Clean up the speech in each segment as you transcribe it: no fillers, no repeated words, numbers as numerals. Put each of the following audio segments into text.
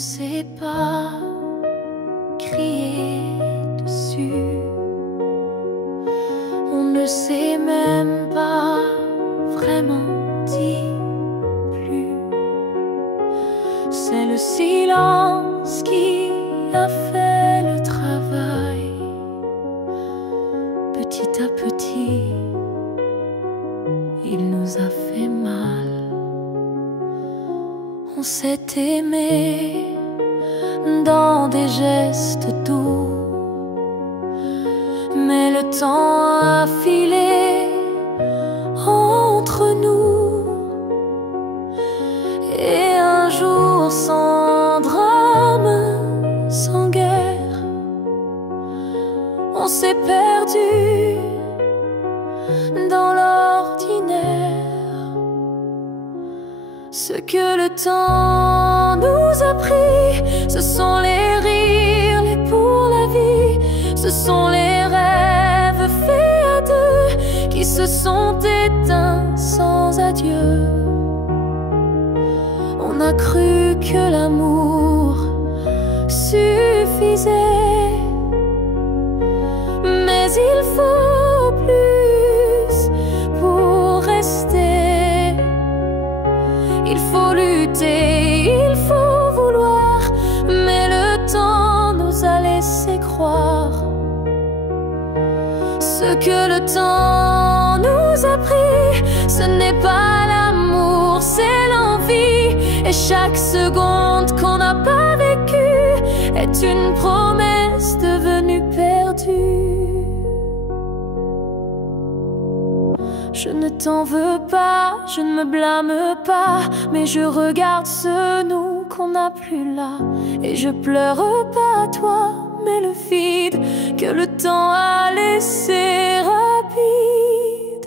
sait pas crier dessus. On ne sait même pas vraiment dire plus. C'est le silence qui a fait le travail. Petit à petit, il nous a fait mal. On s'est aimé dans des gestes doux, mais le temps a filé entre nous. Et un jour sans drame, sans guerre, on s'est perdu dans l'ordinaire. Ce que le temps nous a pris, ce sont les rires, les pour la vie. Ce sont les rêves faits à deux qui se sont éteints sans adieu. On a cru que l'amour suffisait, mais il faut plus pour rester. Il faut lutter, il faut vouloir, mais le temps nous a laissé croire. Ce que le temps nous a pris, ce n'est pas l'amour, c'est l'envie. Et chaque seconde qu'on n'a pas vécue est une promesse devenue perdue. Je ne t'en veux pas, je ne me blâme pas, mais je regarde ce nous qu'on n'a plus là. Et je pleure pas à toi, mais le vide que le temps a laissé rapide.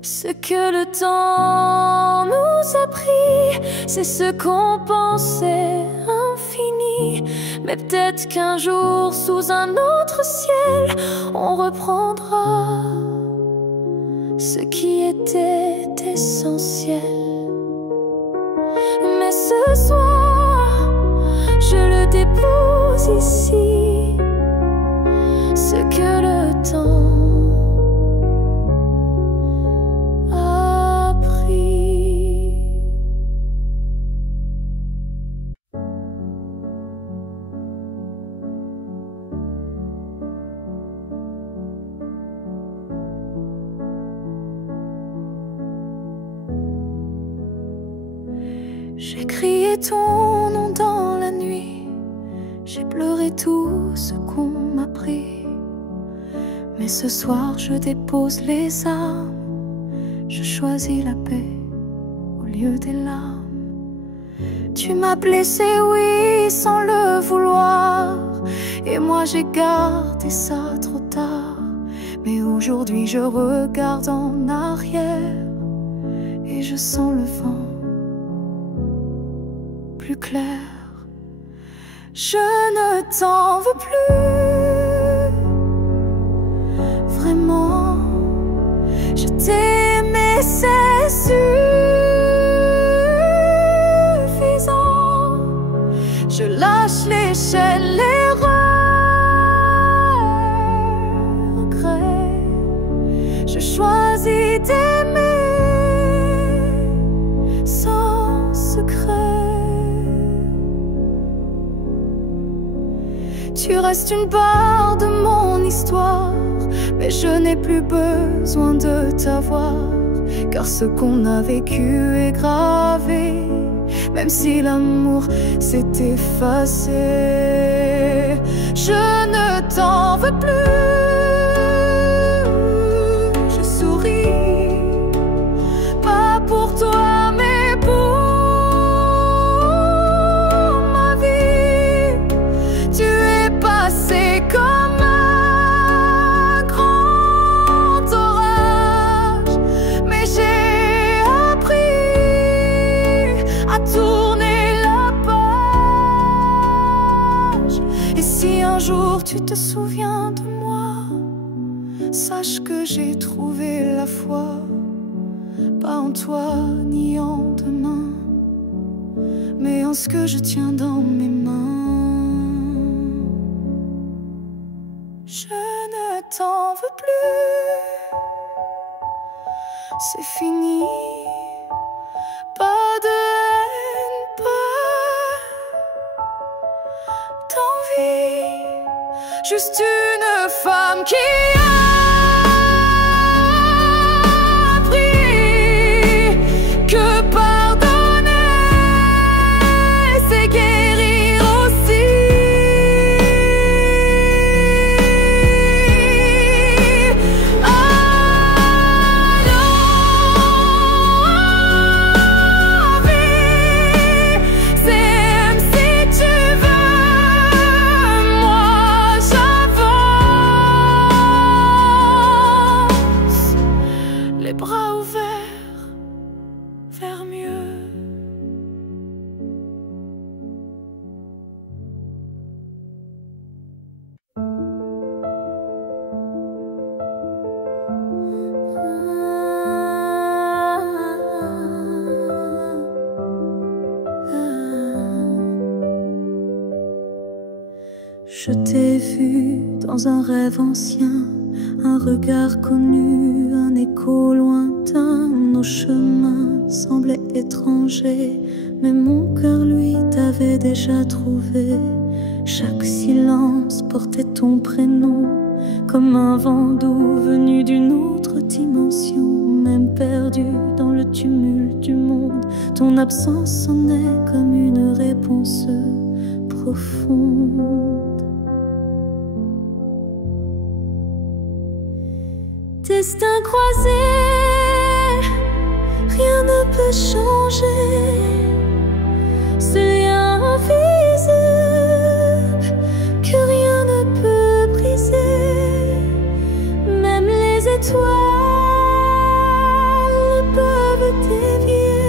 Ce que le temps nous a pris, c'est ce qu'on pensait infini. Mais peut-être qu'un jour, sous un autre ciel, on reprendra ce qui était essentiel. Mais ce soir, je le dépose ici, ce que le temps a pris. J'ai crié ton nom dans la nuit, j'ai pleuré tout ce qu'on m'a pris. Mais ce soir je dépose les armes, je choisis la paix au lieu des larmes. Tu m'as blessé, oui, sans le vouloir, et moi j'ai gardé ça trop tard. Mais aujourd'hui je regarde en arrière et je sens le vent plus clair. Je ne t'en veux plus, vraiment. Je t'ai aimé, c'est suffisant. Je lâche l'échelle, les regrets. Je choisis d'aimer sans secret. Tu restes une part de mon histoire, mais je n'ai plus besoin de t'avoir, car ce qu'on a vécu est gravé, même si l'amour s'est effacé. Je ne t'en veux plus, je souris, pas pour toi mais pour ma vie. Tu es passé comme un grand orage, mais j'ai appris à tourner la page. Et si un jour tu te souviens de moi, sache que j'ai trouvé la foi, pas en toi ni en demain, mais en ce que je tiens dans mes mains. Je ne t'en veux plus, c'est fini. Pas de haine, pas d'envie, juste une femme qui a appris que pardonner, c'est guérir aussi. Bras ouverts vers mieux. Je t'ai vu dans un rêve ancien, un regard connu, un écho lointain. Nos chemins semblaient étrangers, mais mon cœur, lui, t'avait déjà trouvé. Chaque silence portait ton prénom, comme un vent doux venu d'une autre dimension. Même perdu dans le tumulte du monde, ton absence sonnait comme une réponse profonde. Destin croisé, rien ne peut changer. Ce lien invisible que rien ne peut briser. Même les étoiles peuvent dévier.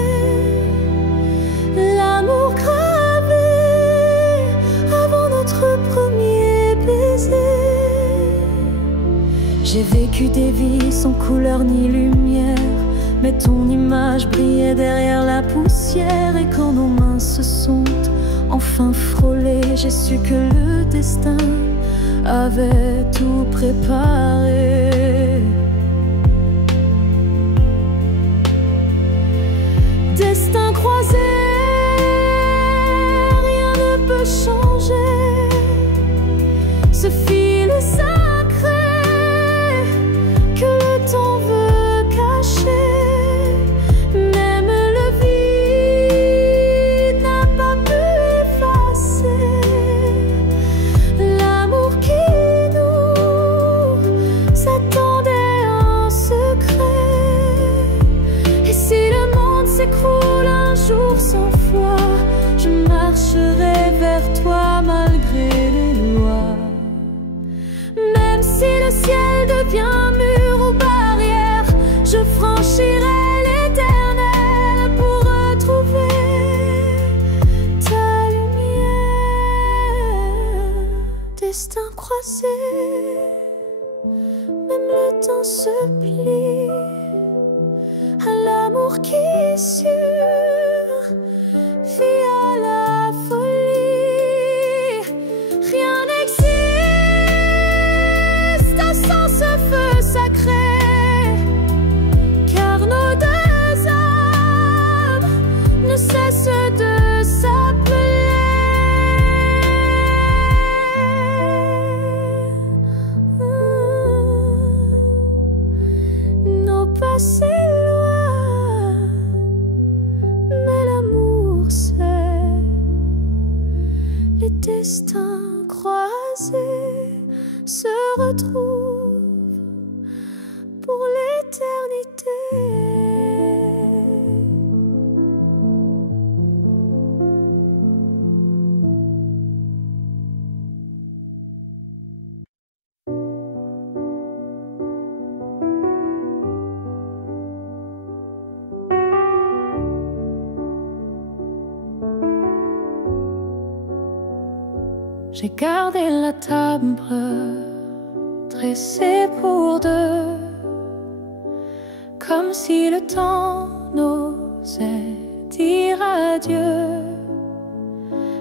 L'amour gravé avant notre premier baiser. J'ai vécu des vies sans couleur ni lumière, mais ton image brillait derrière la poussière. Et quand nos mains se sont enfin frôlées, j'ai su que le destin avait tout préparé. Destin croisé, rien ne peut changer. Ce fil sacré que le temps veut cacher, même le vide n'a pas pu effacer l'amour qui nous attendait en secret. Et si le monde s'écroule un jour sans foi, je marcherai vers toi malgré les lois. Même si le ciel devient mur ou barrière, je franchirai l'éternel pour retrouver ta lumière. Destin croisé, même le temps se plie à l'amour qui survit à la folie. Rien n'existe sans ce feu sacré, car nos deux âmes ne cessent de s'appeler. Nos passés loin, mais l'amour sait. Les destins croisés se retrouvent pour l'éternité. J'ai gardé la table dressée pour deux, comme si le temps n'osait dire adieu.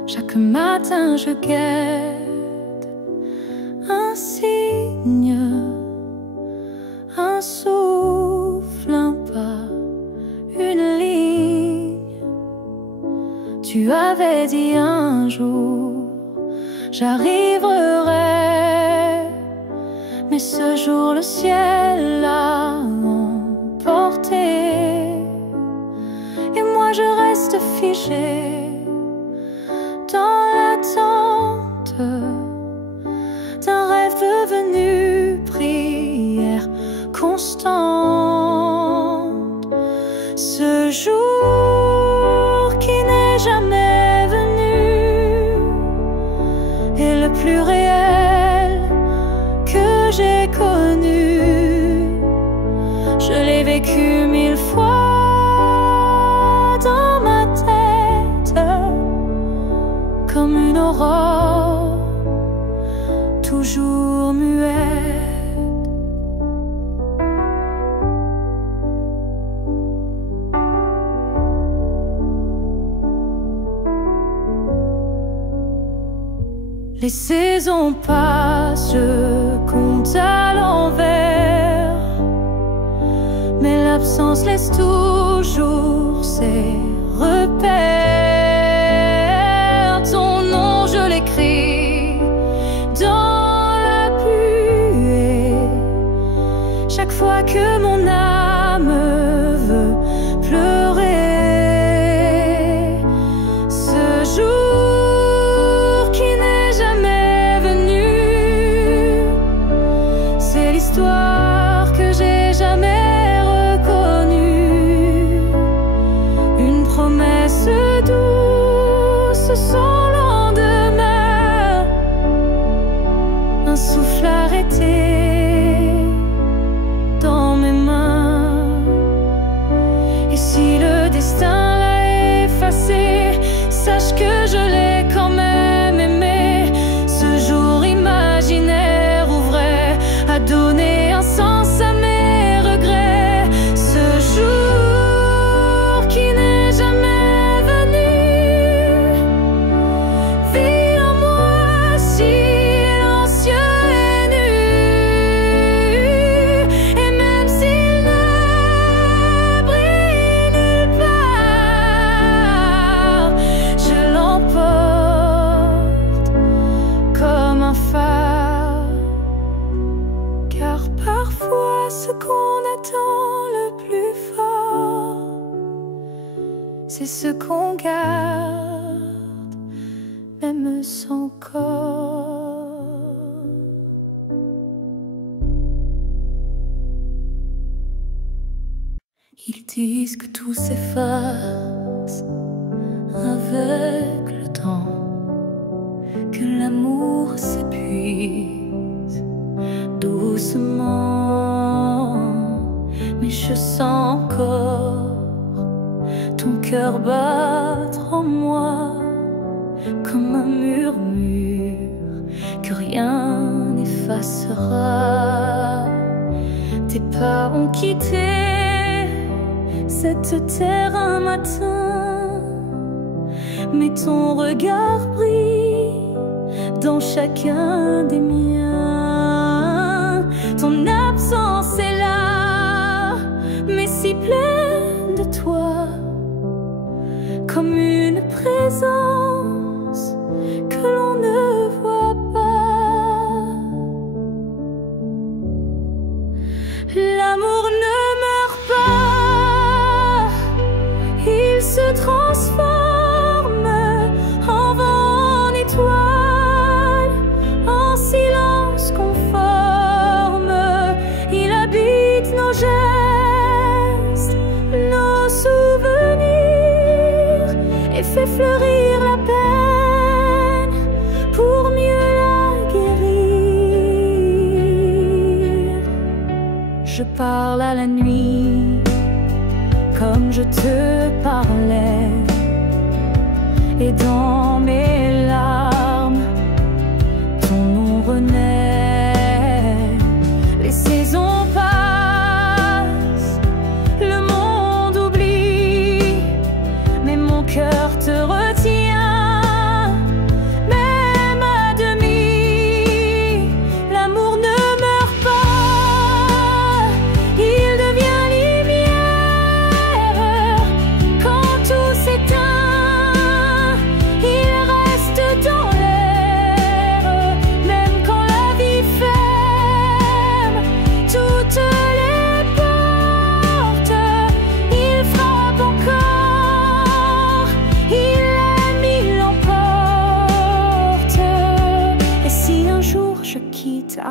Chaque matin je guette un signe, un souffle, un pas, une ligne. Tu avais dit un jour j'arriverai, mais ce jour le ciel l'a emporté, et moi je reste figée dans l'attente d'un rêve devenu prière constante. Ce jour qui n'est jamais venu est le plus réel que j'ai connu. Je l'ai vécu 1000 fois dans ma tête, comme une aurore toujours muette. Les saisons passent, je compte à l'envers, mais l'absence laisse toujours ses repères. Ton nom je l'écris dans la buée, chaque fois que mon âme veut pleurer. Ce jour qui n'est jamais venu, c'est l'histoire que j'ai jamais reconnue. Une promesse douce sans lendemain, un souffle arrêté dans mes mains. Et si le destin l'a effacé, sache que je l'ai quand même aimé. Ce jour imaginaire ou vrai a donné un sens à mes regrets. Ce jour qui n'est jamais venu vit en moi silencieux et nu. Et même s'il ne brille nulle part, je l'emporte comme un phare. Car parfois ce qu'on attend le plus fort, c'est ce qu'on garde même sans corps. Ils disent que tout s'efface avec le temps, que l'amour s'épuise doucement, mais je sens encore ton cœur battre en moi comme un murmure que rien n'effacera. Tes pas ont quitté cette terre un matin, mais ton regard brille dans chacun des miens. Ton absence est là, mais si pleine de toi, comme une présence que l'on ne voit pas. L'amour ne meurt pas, il se transforme en vent, en étoile, en silence conforme. Il habite nos gestes, nos souvenirs, et fait fleurir la peine pour mieux la guérir. Je parle à la nuit comme je te parlais, et dans mes larmes ton nom renaît. Les saisons passent, le monde oublie, mais mon cœur te retient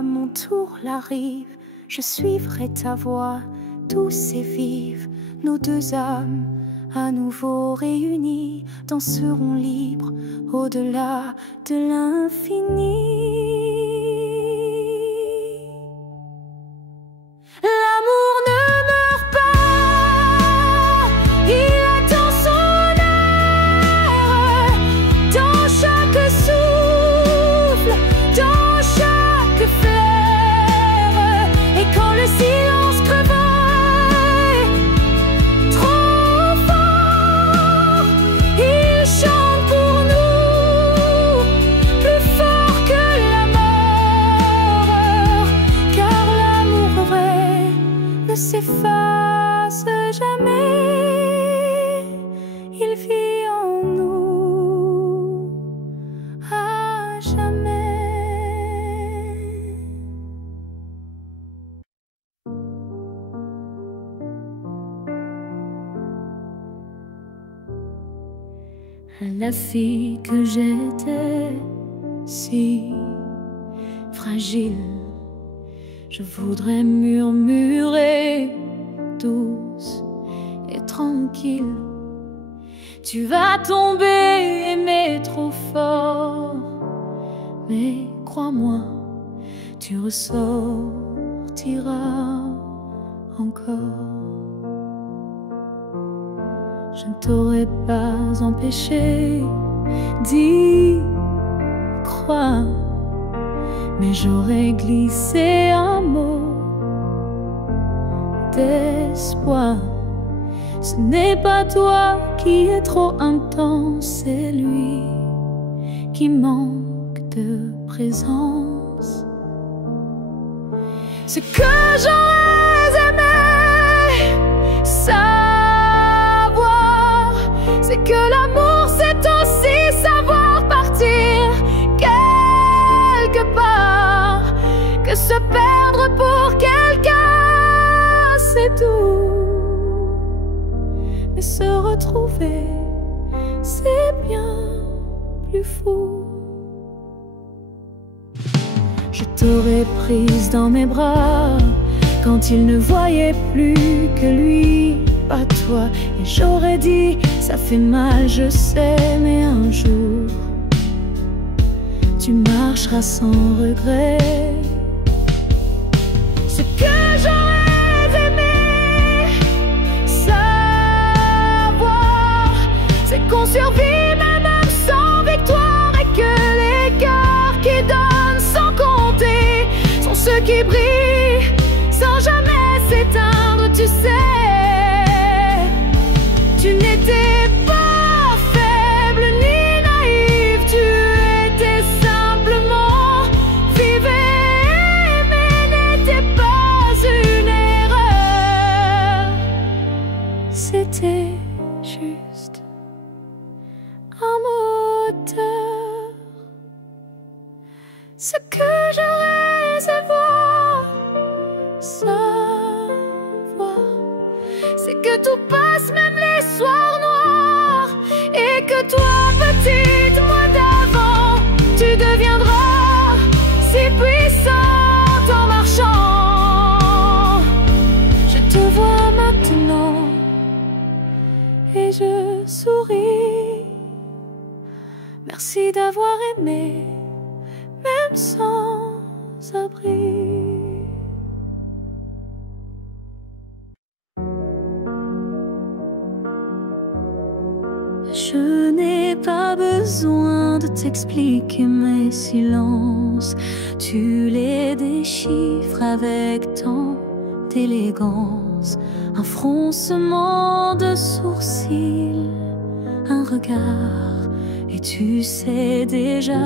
mon tour la rive, je suivrai ta voie, douce et vive. Nos deux âmes, à nouveau réunies, danseront libres au-delà de l'infini. L'amour ne meurt pas, il attend son heure. Dans chaque souffle, dans chaque fleur. Et quand le silence crevaille trop fort, il chante pour nous, plus fort que la mort. Car l'amour vrai ne s'efface jamais, il vit en nous à jamais. La fille que j'étais, si fragile, je voudrais murmurer, douce et tranquille. Tu vas tomber, aimer trop fort, mais crois-moi, tu ressortiras encore. Je ne t'aurais pas empêché d'y croire, mais j'aurais glissé un mot d'espoir. Ce n'est pas toi qui es trop intense, c'est lui qui manque de présence. Ce que j'aurais aimé savoir, c'est que l'amour c'est aussi savoir partir quelque part, que se perdre pour quelqu'un c'est doux, mais se retrouver c'est bien plus fou. Je t'aurais prise dans mes bras quand il ne voyait plus que lui, pas toi. Et j'aurais dit, ça fait mal, je sais, mais un jour tu marcheras sans regret. Ce que j'aurais aimé savoir, c'est qu'on survit même sans victoire, et que les cœurs qui donnent sans compter sont ceux qui brillent sans jamais s'éteindre. Tu sais, tu n'étais pas faible ni naïve, tu étais simplement vive et aimée, n'était pas une erreur. C'était juste un moteur. Ce que j'aurais savoir, c'est que tout passe, même les soirs noirs, et que toi, petite moi d'avant, tu deviendras si puissante en marchant. Je te vois maintenant et je souris. Merci d'avoir aimé, même sans abri. Je n'ai pas besoin de t'expliquer mes silences, tu les déchiffres avec tant d'élégance. Un froncement de sourcils, un regard, et tu sais déjà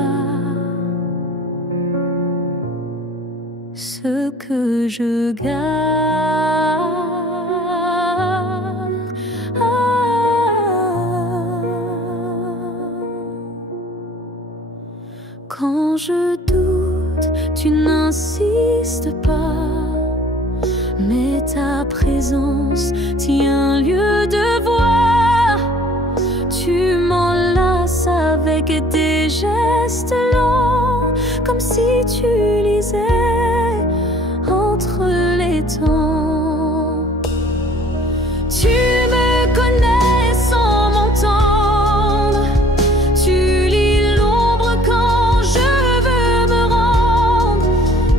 ce que je garde. Quand je doute, tu n'insistes pas, mais ta présence tient lieu de voix. Tu m'enlaces avec des gestes lents, comme si tu lisais temps. Tu me connais sans m'entendre, tu lis l'ombre quand je veux me rendre,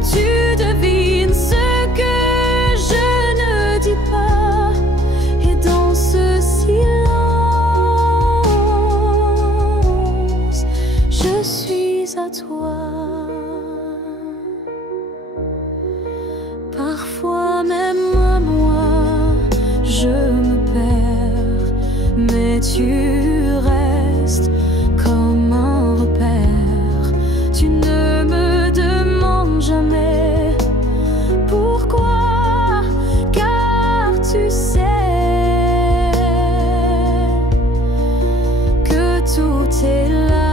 tu devines ce que je ne dis pas, et dans ce silence, je suis à toi. Parfois même à moi, je me perds, mais tu restes comme un repère. Tu ne me demandes jamais pourquoi, car tu sais que tout est là.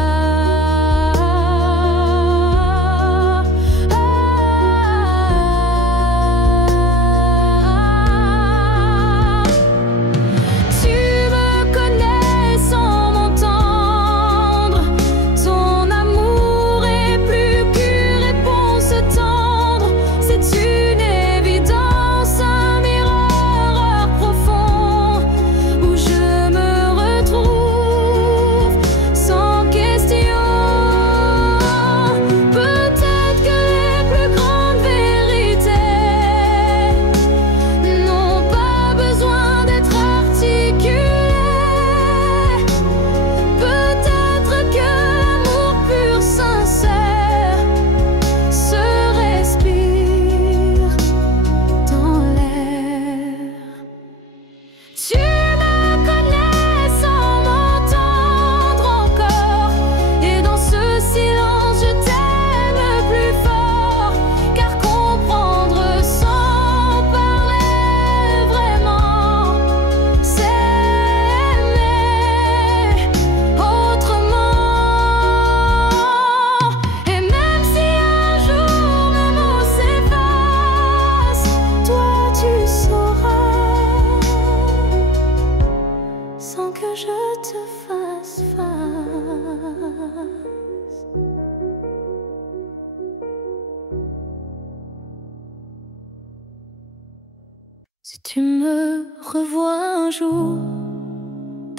Si tu me revois un jour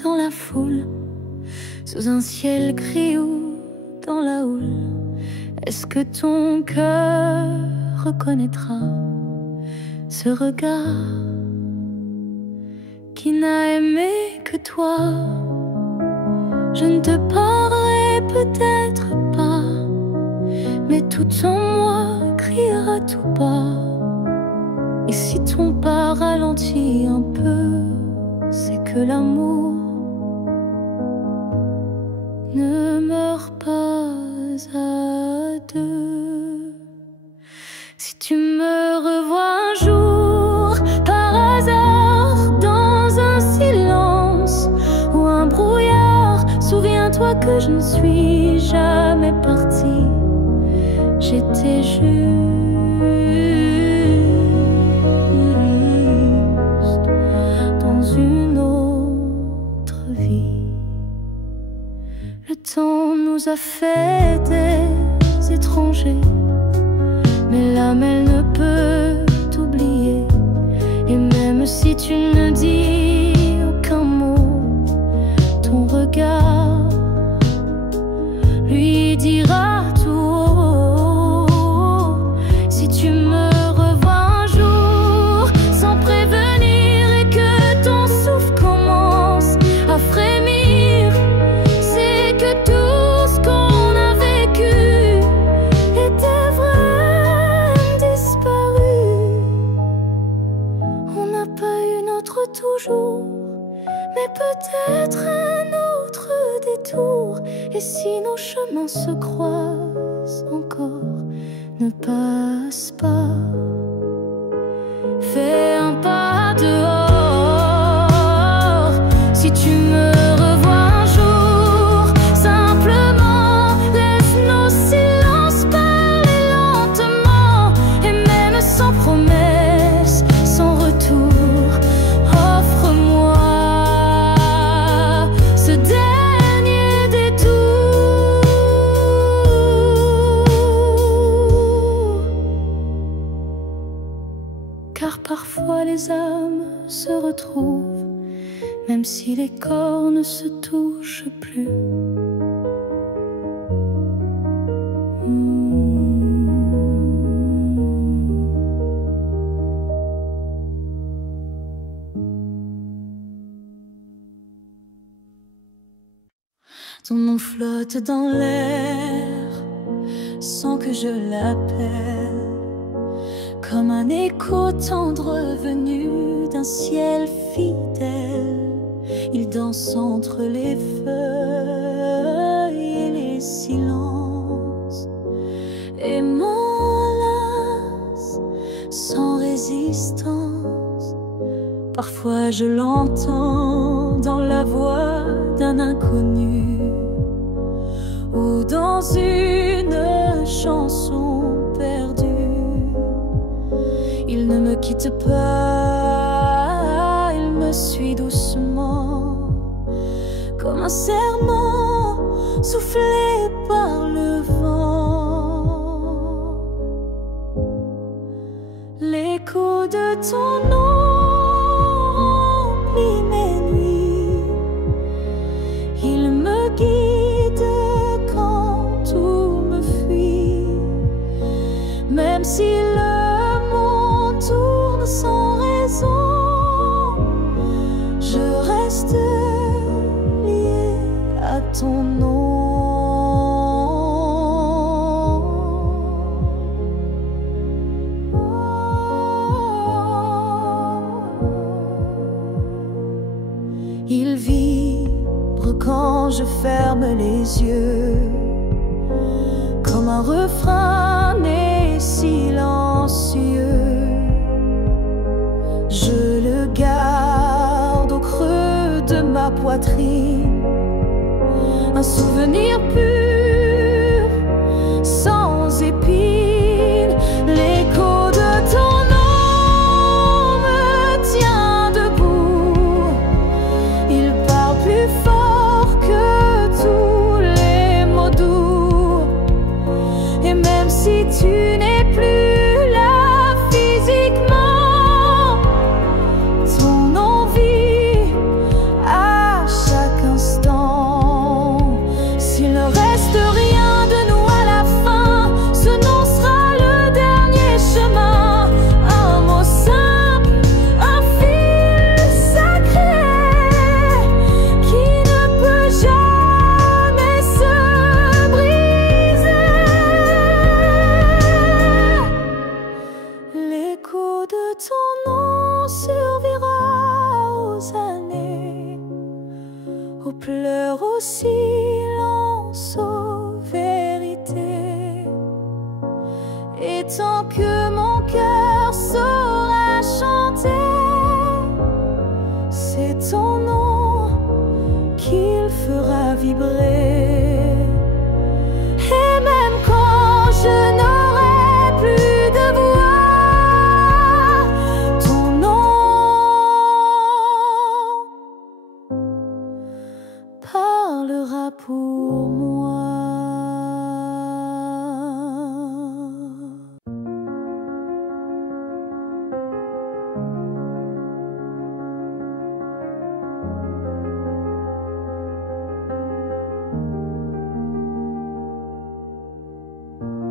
dans la foule, sous un ciel gris ou dans la houle, est-ce que ton cœur reconnaîtra ce regard qui n'a aimé que toi? Je ne te parlerai peut-être pas, mais tout en moi criera tout bas. Et si ton pas ralentit un peu, c'est que l'amour ne meurt pas à deux. Si tu me revois un jour par hasard dans un silence ou un brouillard, souviens-toi que je ne suis jamais partie. J'étais juste dans une autre vie. Le temps nous a fait des étrangers, mais l'âme elle ne peut t'oublier. Et même si tu ne dis aucun mot, ton regard lui dira tout haut. Si tu me revois un jour sans prévenir et que ton souffle commence à frémir, c'est que tout ce qu'on a vécu était vrai, disparu. On n'a pas eu notre toujours, mais peut-être un autre détour. Et si nos chemins se croisent encore, ne passe pas. Fais un pas dehors. Si tu me revois un jour, simplement laisse nos silences parler lentement. Et même sans promesse, sans retour, offre-moi ce dernier détour. les âmes se retrouvent, même si les corps ne se touchent plus. Ton nom flotte dans l'air sans que je l'appelle, comme un écho tendre venu d'un ciel fidèle. Il danse entre les feuilles et les silences et m'enlace sans résistance. Parfois je l'entends dans la voix d'un inconnu ou dans une chanson perdue. Il ne me quitte pas, il me suit doucement, comme un serment soufflé par le vent. L'écho de ton nom remplit mes nuits, il me guide quand tout me fuit, même si le monde tourne sans raison, je reste lié à ton nom. Il vibre quand je ferme les yeux, comme un refrain né silencieux. Je le garde au creux de ma poitrine, un souvenir pur, sans épines. L'écho de ton nom me tient debout, il parle plus fort que tous les mots doux. Et même si tu n'es plus là physiquement, ton nom vit à chaque instant. S'il ne reste rien de nous à la fin, ce nom sera le dernier chemin. Un mot simple, un fil sacré qui ne peut jamais se briser. L'écho de ton nom survivra aux années, aux pleurs, aux silences, aux vérités. Et tant que mon cœur saura chanter, c'est ton nom qu'il fera vibrer. Et même quand je n'aurai plus de voix, ton nom parlera pour moi.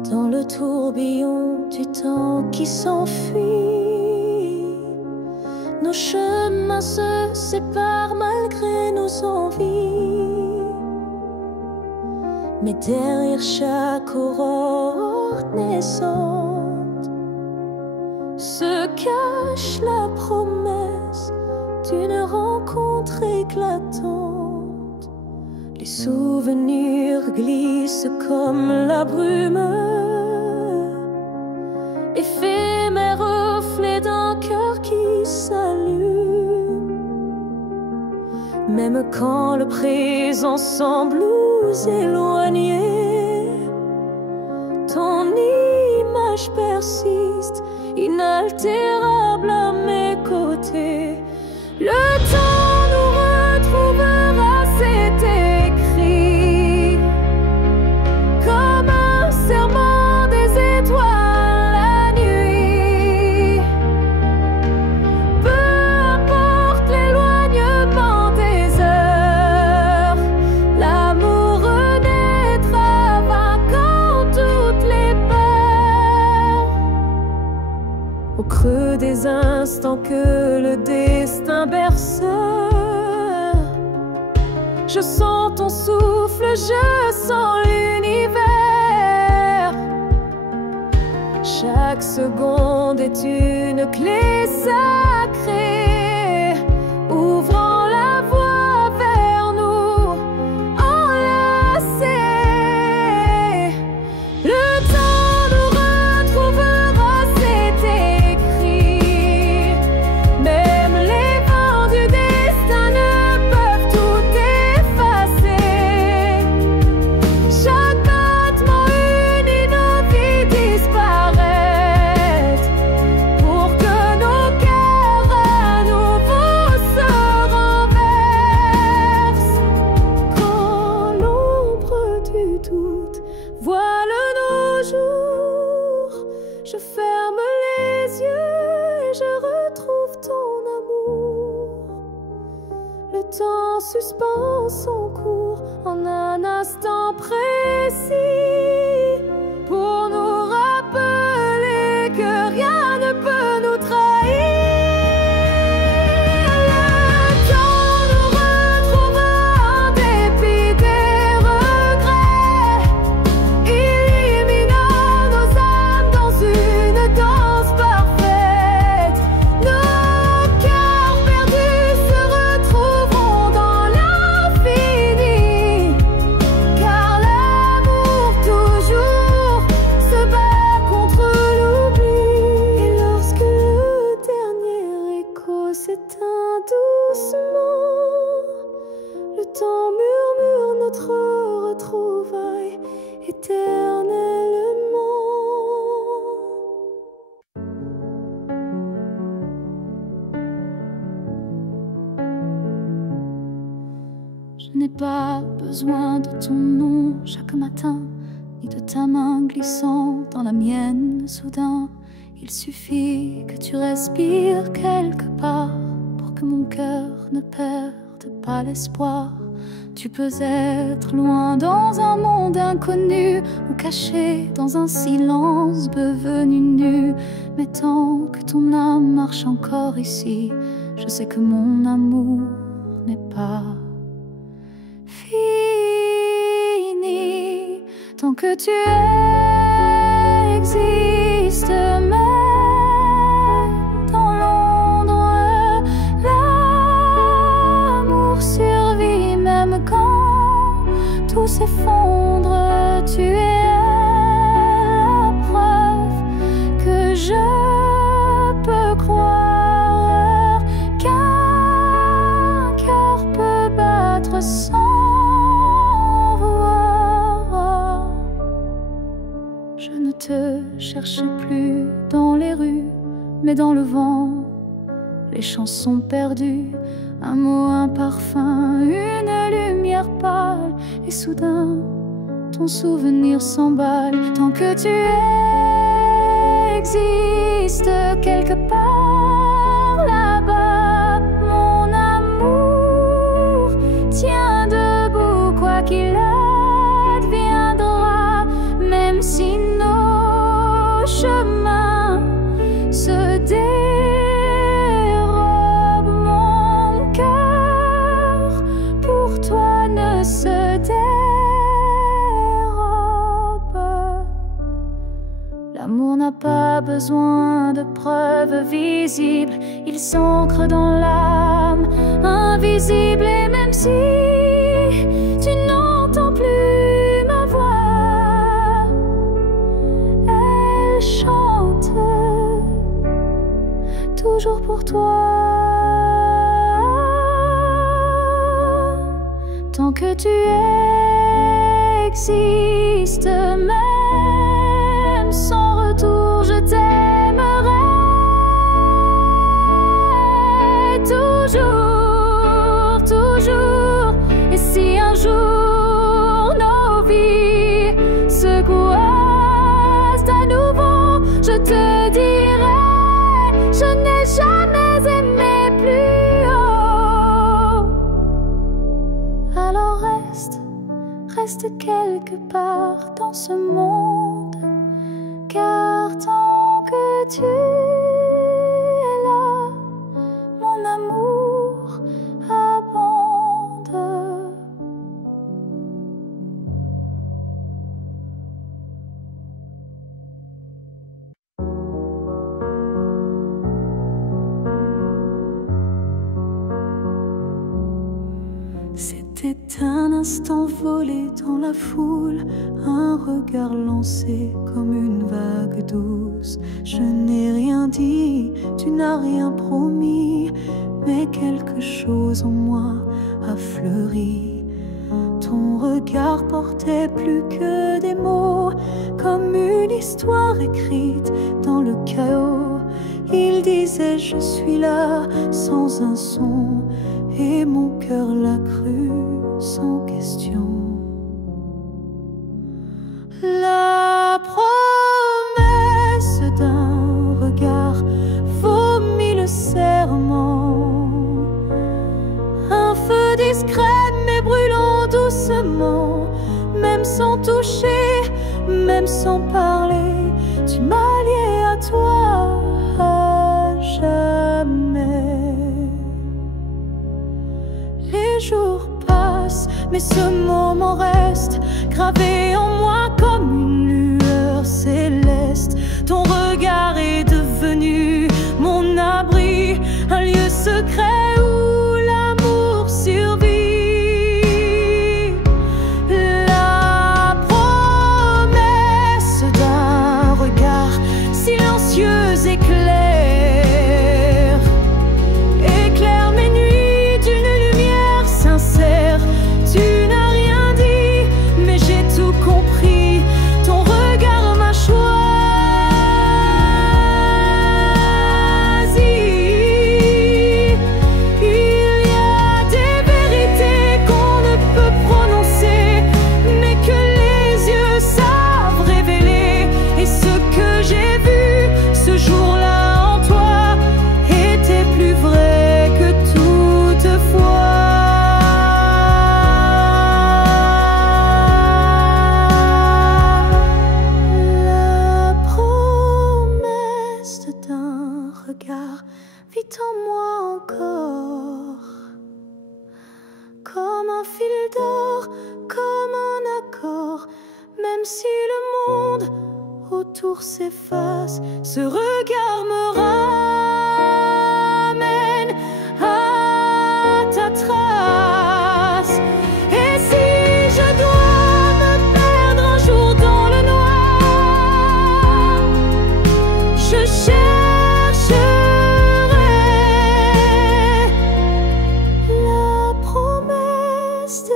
Dans le tourbillon du temps qui s'enfuit, nos chemins se séparent malgré nos envies. Mais derrière chaque aurore naissante se cache la promesse d'une rencontre éclatante. Les souvenirs glissent comme la brume, éphémère reflet d'un cœur qui s'allume. Même quand le présent semble nous éloigner, ton image persiste, inaltérable à mes côtés. Le temps nous retrouvera, c'est écrit, comme un serment des étoiles la nuit. creux des instants que le destin berce. Je sens ton souffle, je sens l'univers. Chaque seconde est une clé sacrée, ouvrant la voie vers nous, enlacés. Le temps nous retrouvera, c'est écrit. Même les vents du destin ne peuvent tout effacer. Chaque battement unit nos vies disparaître, pour que nos cœurs à nouveau se renversent. Quand l'ombre du doute voile nos jours, je ferme les yeux et je retrouve ton amour. Le temps suspend son cours en un instant précis, pour nous rappeler que rien ne peut nous trahir. Le temps nous retrouvera en dépit des regrets, illuminant nos âmes dans une danse parfaite. Nos cœurs perdus se retrouveront dans l'infini, car l'amour toujours se bat contre l'oubli. Et lorsque le dernier écho s'éteint doucement, le temps murmure notre retrouvaille éternellement. Je n'ai pas besoin de ton nom chaque matin, ni de ta main glissant dans la mienne soudain. Il suffit que tu respires quelque part pour que mon cœur ne perde pas l'espoir. Tu peux être loin dans un monde inconnu, ou caché dans un silence devenu nu. Mais tant que ton âme marche encore ici, je sais que mon amour n'est pas fini. Tant que tu existes, même dans l'ombre, l'amour survit. Même quand tout s'effondre, tu es la preuve que je peux croire qu'un cœur peut battre sans voir. Je ne te cherche plus dans les rues, mais dans le vent, les chansons perdues. Un mot, un parfum, une lumière pâle, et soudain, ton souvenir s'emballe. Tant que tu existes quelque part là-bas, mon amour tient debout, quoi qu'il adviendra. Même si nos chemins se dérobent, mon cœur pour toi ne se dérobe. L'amour n'a pas besoin de preuves visibles, il s'ancre dans l'âme, invisible. Et même si tu n'entends plus ma voix, elle chante toujours pour toi. Tant que tu existes, même sans retour, je t'aimerai toujours, toujours. Et si un jour nos vies se croisent à nouveau, je te dirai, je n'ai jamais aimé plus haut. Alors reste quelque part dans ce monde, car tant que tu instant volé dans la foule, un regard lancé comme une vague douce. Je n'ai rien dit, tu n'as rien promis, mais quelque chose en moi a fleuri. Ton regard portait plus que des mots, comme une histoire écrite dans le chaos. Il disait je suis là sans un son, et mon cœur l'a cru sans question. La promesse d'un regard vaut mille serments. Un feu discret mais brûlant doucement, même sans toucher, même sans parler, tu m'as lié à toi à jamais. Les jours passent, mais ce moment reste gravé en moi comme une lueur céleste. Ton regard est devenu mon abri, un lieu secret où l'amour survit. La promesse d'un regard silencieux éclaire mes nuits d'une lumière sincère. Tu n'as rien dit, mais j'ai tout compris. Ton regard m'a choisi. Il y a des vérités qu'on ne peut prononcer, mais que les yeux savent révéler. Et ce que j'ai vu ce jour-là en toi était plus vrai que toutefois. La promesse d'un regard vit en moi encore, comme un fil d'or, comme un accord. Même si le monde autour s'efface, ce regard me ramène à ta trace. Et si je dois me perdre un jour dans le noir, je chercherai la promesse de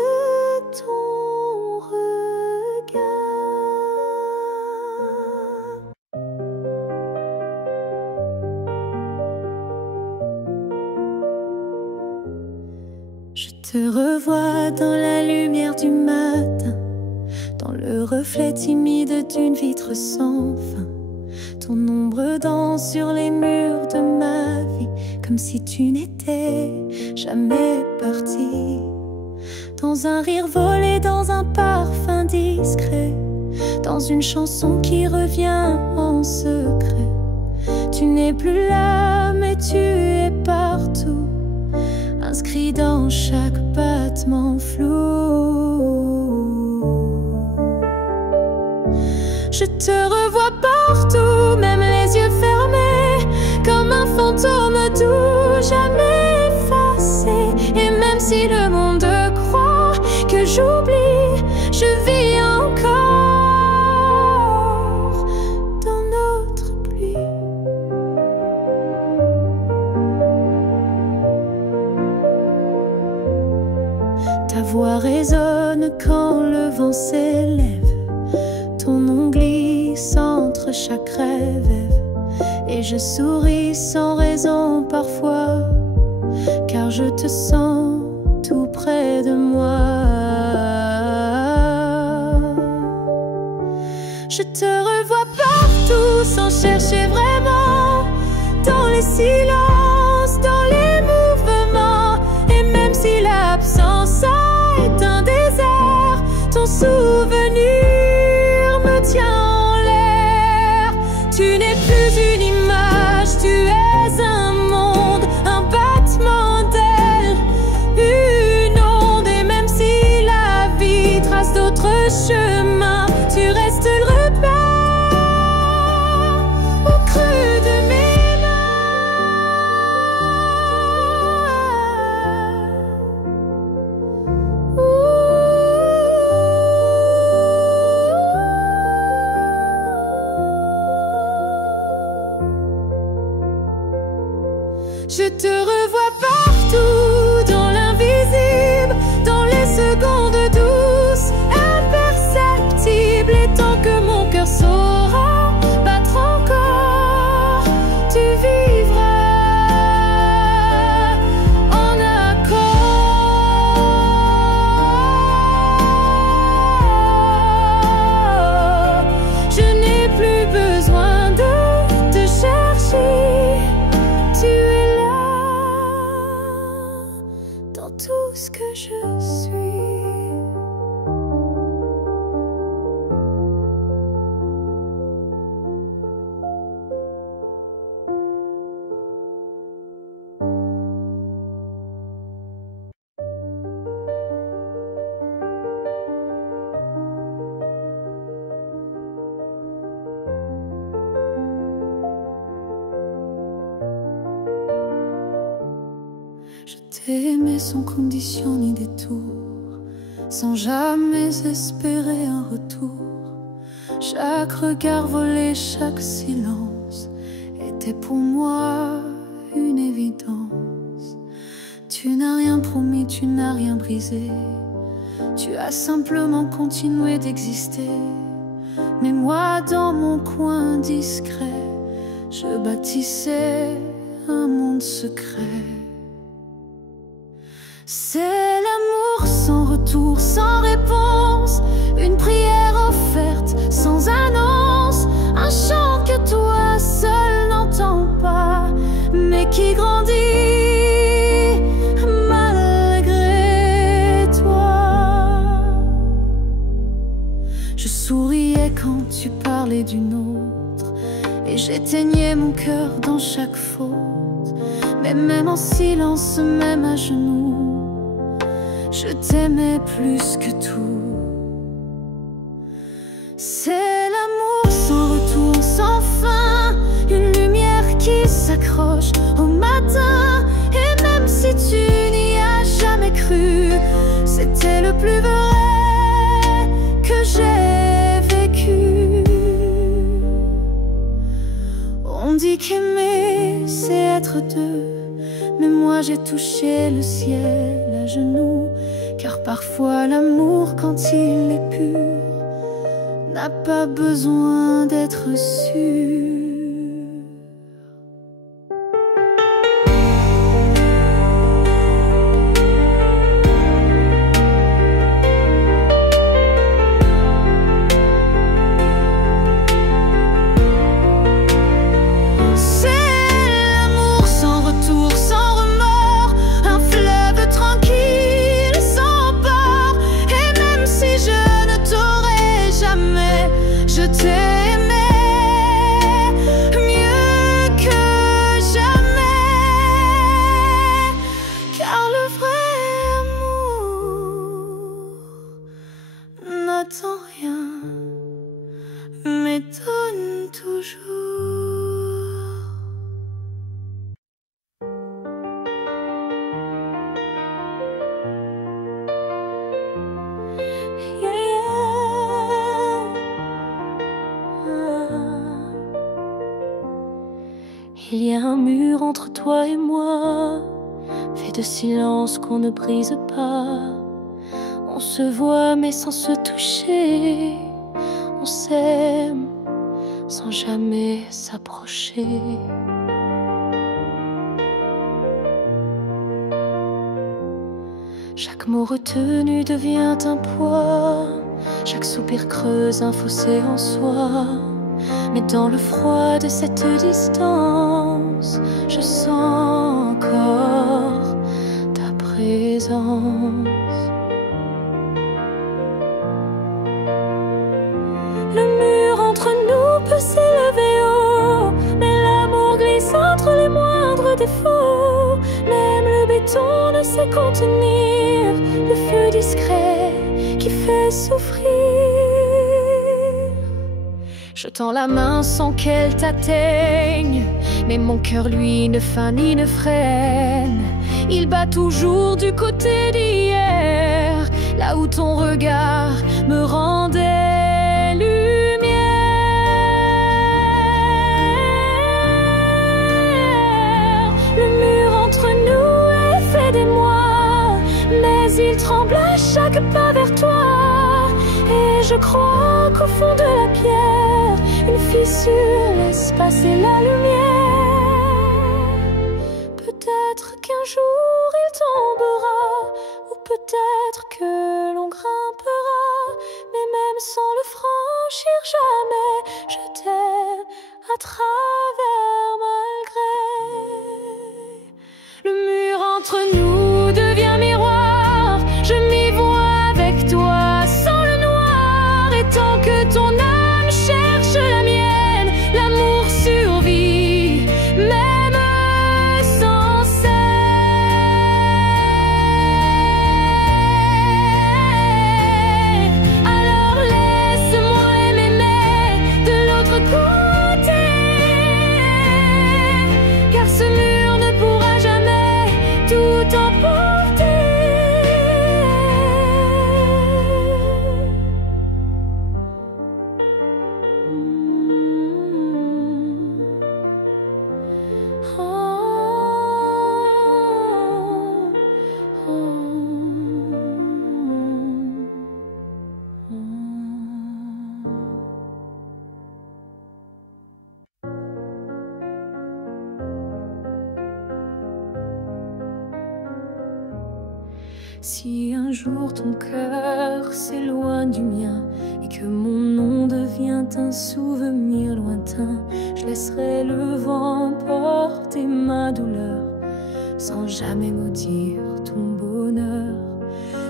ton regard. Je te revois dans la lumière du matin, dans le reflet timide d'une vitre sans fin. Ton ombre danse sur les murs de ma vie, comme si tu n'étais jamais parti. Dans un rire volé, dans un parfum discret, dans une chanson qui revient en secret. Tu n'es plus là, mais tu es partout, inscrit dans chaque battement flou. Je te revois partout, même les yeux fermés, comme un fantôme doux, jamais effacé. Et même si le monde croit que j'oublie, je vis encore dans notre pluie. Ta voix résonne quand le vent s'élève, ton nom glisse entre chaque rêve. Et je souris sans raison parfois, car je te sens tout près de moi. Je te revois partout sans chercher vraiment, dans les silences, dans les mouvements. Et même si l'absence est un désert, ton souvenir me tient en l'air. Tu n'es plus une image, tu es un monde, un battement d'ailes, une onde. Et même si la vie trace d'autres chemins, tu restes le repère au creux de mes mains. Je te revois partout, dans l'invisible, dans les secondes douces, imperceptibles. Et tant que mon cœur saura battre encore, tu vivras en accord. Je n'ai plus besoin de te chercher, tu es là dans tout ce que je suis. Je t'ai aimé sans condition ni détour, sans jamais espérer un retour. Chaque regard volé, chaque silence était pour moi une évidence. Tu n'as rien promis, tu n'as rien brisé, tu as simplement continué d'exister. Mais moi, dans mon coin discret, je bâtissais un monde secret. C'est l'amour sans retour, sans réponse, une prière offerte sans annonce, un chant que toi seul n'entends pas, mais qui grandit malgré toi. Je souriais quand tu parlais d'une autre, et j'éteignais mon cœur dans chaque faute. Mais même en silence, même à genoux, je t'aimais plus que tout. C'est l'amour sans retour, sans fin, une lumière qui s'accroche au matin. Et même si tu n'y as jamais cru, c'était le plus vrai que j'ai vécu. On dit qu'aimer, c'est être deux, mais moi j'ai touché le ciel à genoux. Car parfois l'amour, quand il est pur, n'a pas besoin d'être sûr. Je t'ai aimé mieux que jamais, car le vrai amour n'attend rien, mais donne toujours. Il y a un mur entre toi et moi, fait de silence qu'on ne brise pas. On se voit mais sans se toucher, on s'aime sans jamais s'approcher. Chaque mot retenu devient un poids, chaque soupir creuse un fossé en soi. Mais dans le froid de cette distance, je sens encore ta présence. Le mur entre nous peut s'élever haut, mais l'amour glisse entre les moindres défauts. Même le béton ne sait contenir le feu discret qui fait souffrir. Je tends la main sans qu'elle t'atteigne, mais mon cœur lui ne feint ni ne freine. Il bat toujours du côté d'hier, là où ton regard me rendait lumière. Le mur que pas vers toi. Et je crois qu'au fond de la pierre, une fissure laisse passer la lumière. Peut-être qu'un jour il tombera, ou peut-être que l'on grimpera, mais même sans le franchir jamais, je t'aime à travers malgré. Le mur entre nous devient miroir, je m'y vois avec toi sans le noir. Et tant que ton âme cherche la mienne, l'amour survit, même sans cesse. Alors laisse-moi m'aimer de l'autre côté, car ce mur ne pourra jamais tout emporter. Si un jour ton cœur s'éloigne du mien et que mon nom devient un souvenir lointain, je laisserai le vent porter ma douleur sans jamais maudire ton bonheur.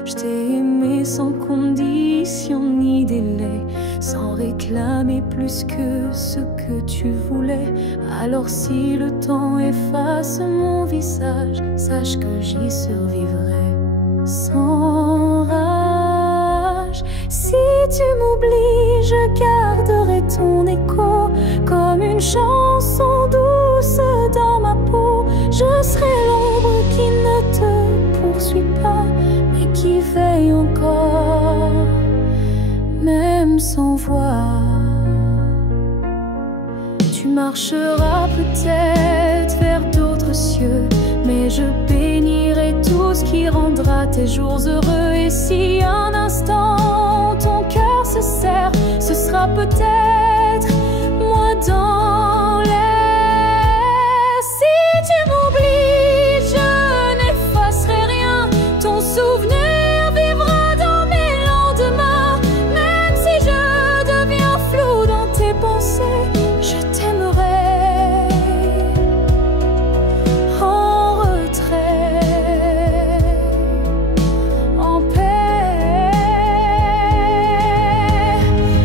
Je t'ai aimé sans condition ni délai, sans réclamer plus que ce que tu voulais. Alors si le temps efface mon visage, sache que j'y survivrai sans rage. Si tu m'oublies, je garderai ton écho comme une chanson douce dans ma peau. Je serai l'ombre qui ne te poursuit pas, mais qui veille encore, même sans voix. Tu marcheras peut-être vers d'autres cieux, mais je bénirai tout ce qui rendra tes jours heureux. Et si un instant ton cœur se serre, ce sera peut-être moi dans l'air. Si tu m'oublies, je n'effacerai rien, ton souvenir vivra dans mes lendemains. Même si je deviens flou dans tes pensées, je t'aimerai en retrait, en paix.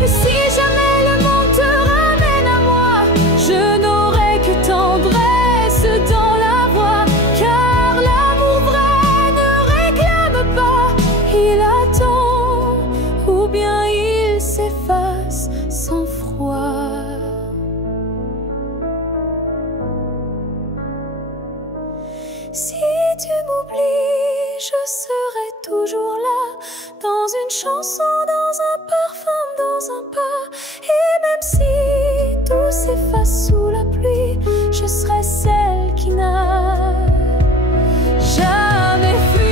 Et si jamais le monde te ramène à moi, je n'aurai que tendresse dans la voix, car l'amour vrai ne réclame pas, il attend, ou bien il s'efface sans froid. Si tu m'oublies, je serai toujours là, dans une chanson, dans un parfum, dans un pas. Et même si tout s'efface sous la pluie, je serai celle qui n'a jamais fui.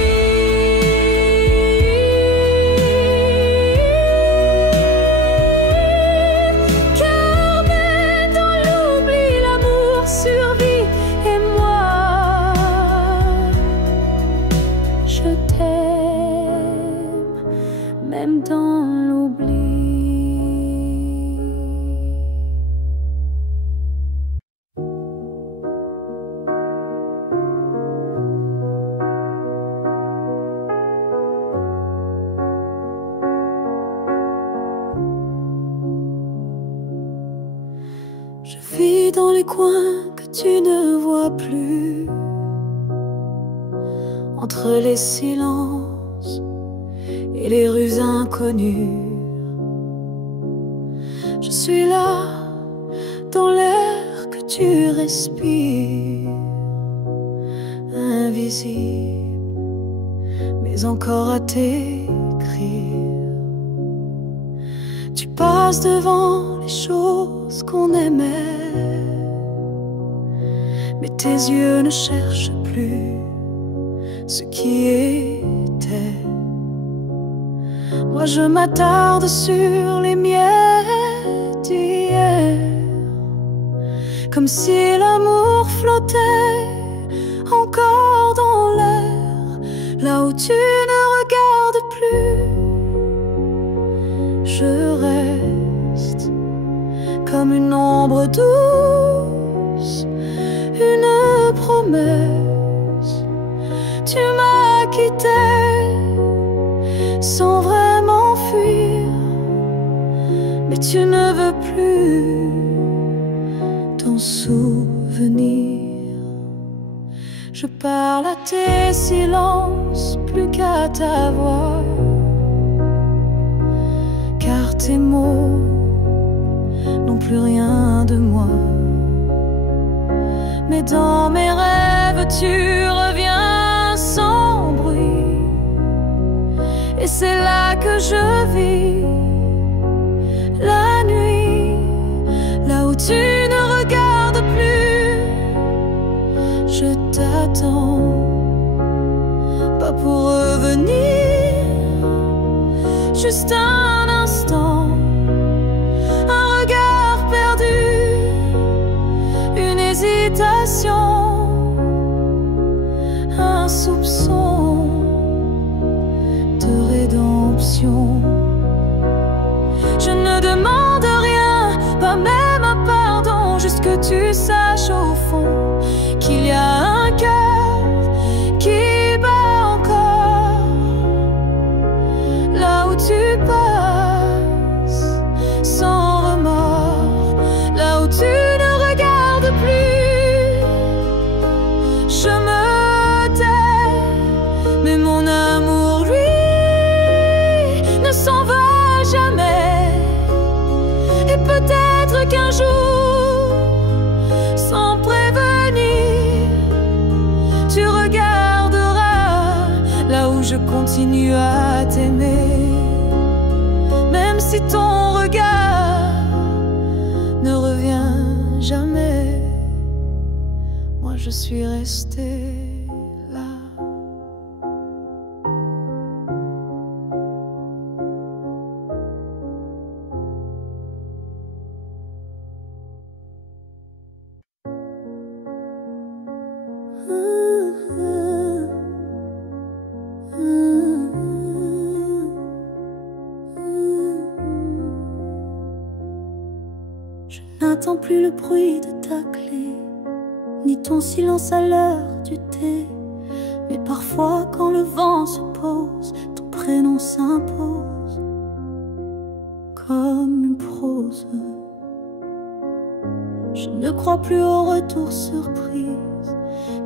Car même dans l'oubli, l'amour survit. Et moi, je t'aime, même dans l'oubli. Je vis dans les coins que tu ne vois plus, entre les silences et les rues inconnues. Je suis là, dans l'air que tu respires, invisible, mais encore à t'écrire. Tu passes devant les choses qu'on aimait, mais tes yeux ne cherchent plus ce qui était. Moi je m'attarde sur les miettes d'hier, comme si l'amour flottait encore dans l'air, là où tu ne regardes plus. Je reste comme une ombre douce, une promesse. Tu m'as quitté sans vraiment fuir, mais tu ne veux plus t'en souvenir. Je parle à tes silences plus qu'à ta voix, car tes mots n'ont plus rien de moi. Mais dans mes rêves tu reviens sans bruit, et c'est là que je vis la nuit, là où tu ne regardes plus. Je t'attends, pas pour revenir, juste un instant, un regard perdu, une hésitation, un soupçon de rédemption. Je ne demande rien, pas même un pardon, juste que tu saches au fond qu'il y a un cœur qui bat encore, là où tu passes sans remords, là où tu ne regardes plus. Je me tais, mais mon amour, lui, ne s'en va jamais. Et peut-être qu'un jour, sans prévenir, tu regarderas là où je continue à t'aimer, même si ton regard ne revient jamais. Moi je suis restée là. Je n'attends plus le bruit de ta clé, ni ton silence à l'heure du thé. Mais parfois quand le vent se pose, ton prénom s'impose comme une prose. Je ne crois plus au retour surprise,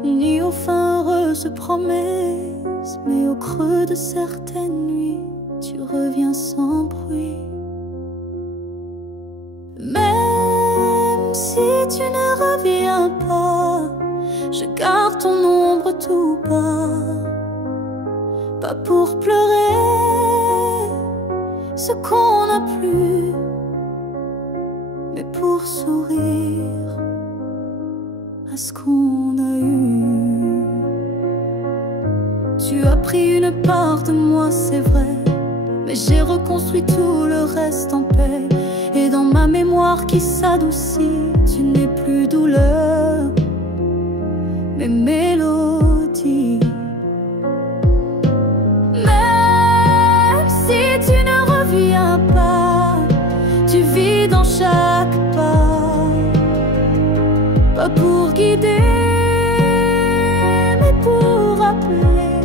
ni aux fins heureuses promesses. Mais au creux de certaines nuits, tu reviens sans bruit. Même si tu ne reviens pas, je garde ton ombre tout bas, pas pour pleurer ce qu'on n'a plus, mais pour sourire à ce qu'on a eu. Tu as pris une part de moi, c'est vrai, mais j'ai reconstruit tout le reste en paix. Et dans ma mémoire qui s'adoucit, tu n'es plus douleur, mais mélodie. Même si tu ne reviens pas, tu vis dans chaque pas, pas pour guider, mais pour rappeler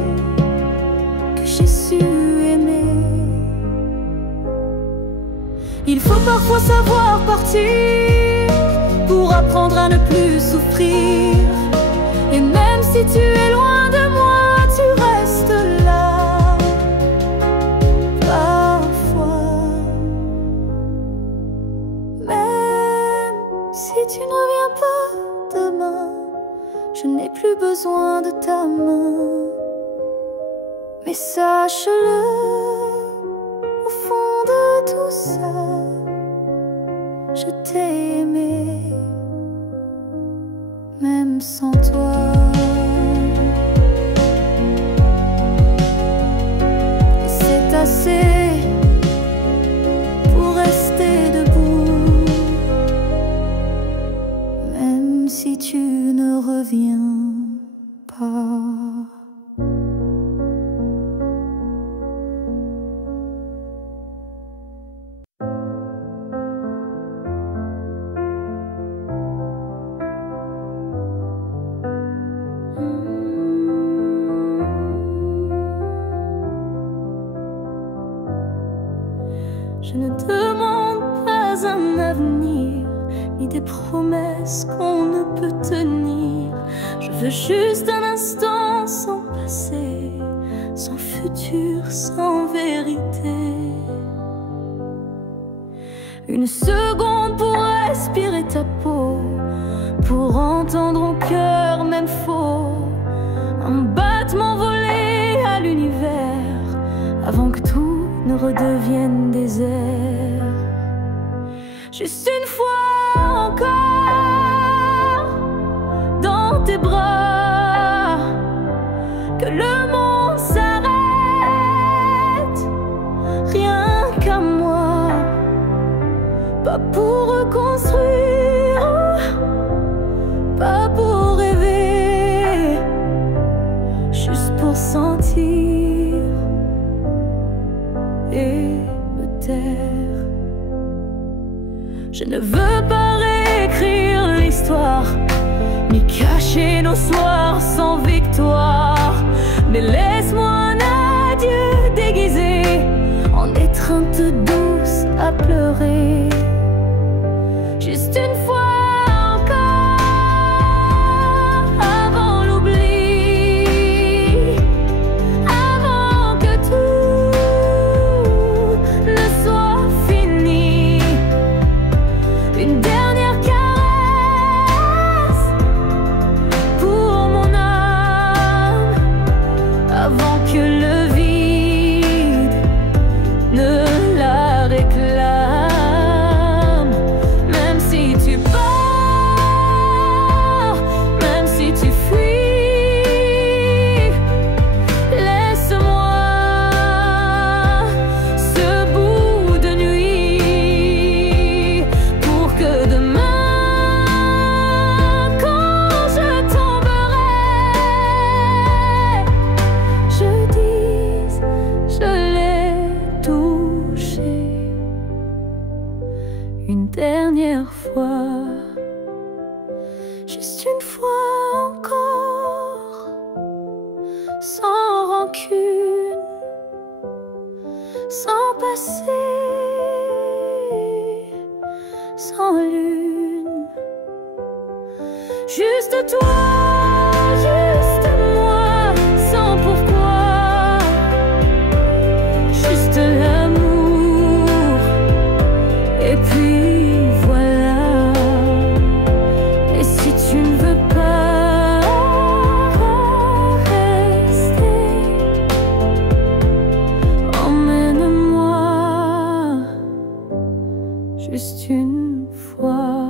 que j'ai su aimer. Il faut parfois savoir partir pour apprendre à ne plus souffrir. Et même si tu es loin de moi, tu restes là. Parfois, même si tu ne reviens pas demain, je n'ai plus besoin de ta main. Mais sache-le, au fond de tout ça, je t'ai aimé, même sans toi. Et c'est assez tu ne reviens pas. Je ne demande pas un avenir, ni des promesses qu'on ne peut tenir. Je veux juste un instant sans passé, sans futur, sans vérité. Une seconde pour respirer ta peau, pour entendre au cœur même faux, un battement volé à l'univers, avant que tout ne redevienne désert. Juste une fois encore dans tes bras, que le monde s'arrête, rien qu'à moi, pas pour reconstruire, pas pour rêver, juste pour sentir et me taire. Je ne veux pas réécrire l'histoire, ni cacher nos soirs sans victoire, mais laisse-moi un adieu déguisé en étreinte douce à pleurer. Juste une fois une dernière fois, juste une fois encore, sans rancune, sans passé, sans lune, juste toi, juste moi, sans pourquoi, juste l'amour, et puis juste une fois.